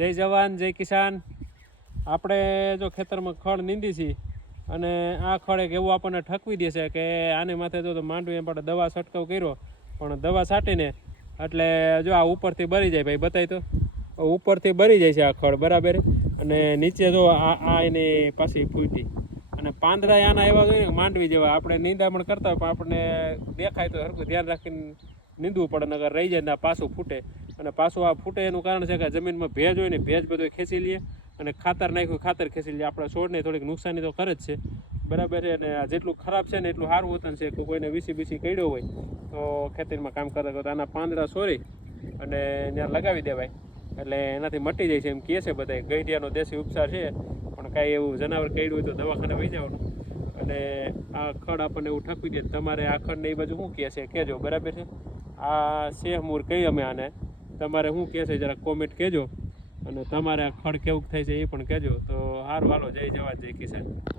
જય જવાન જય કિસાન. આપણે જો ખેતરમાં ખડ નીંદી છીએ અને આ ખડ એક એવું આપણને ઠકવી દેશે કે આને માથે જો માંડવી એમ આપણે દવા છંટકાવ કર્યો પણ દવા છાંટીને એટલે જો આ ઉપરથી બળી જાય ભાઈ, બતાવી તો ઉપરથી બળી જાય છે આ ખડ બરાબર. અને નીચે જો આ એની પાછી ફૂટી અને પાંદડા આના એવા જોઈએ ને માંડવી જેવા. આપણે નીંદામણ કરતા હોય પણ આપણને દેખાય તો સરખું ધ્યાન રાખીને નીંદવું પડે, નગર રહી જાય ને પાછું ફૂટે. અને પાછું આ ફૂટે એનું કારણ છે કે જમીનમાં ભેજ હોય ને ભેજ બધો ખેંચી લઈએ અને ખાતર નાખ્યું ખાતર ખેંચી લઈએ. આપણા છોડને થોડીક નુકસાની તો કરે જ છે બરાબર છે. અને જેટલું ખરાબ છે ને એટલું સારું હોતું છે. કોઈને વીસી કડ્યો હોય તો ખેતીમાં કામ કરતા કરતા આના પાંદડા સોરી અને ત્યાં લગાવી દેવાય એટલે એનાથી મટી જાય છે એમ કહે છે બધા. ગઈઢિયાનો દેશી ઉપચાર છે પણ કાંઈ એવું જનાવર કડ્યું હોય તો દવાખાને વહી જવાનું. અને આ ખડ આપણને એવું ઠકવી દે. તમારે આ ખડને એ બાજુ શું કહે છે કહેજો બરાબર છે. આ શેહમૂર કહી અમે આને, તમારે શું કહે છે જરા કોમેન્ટ કહેજો. અને તમારે આ ખડ કેવું થાય છે એ પણ કહેજો. તો સારું, હાલો જય જવાન જય કિસાન.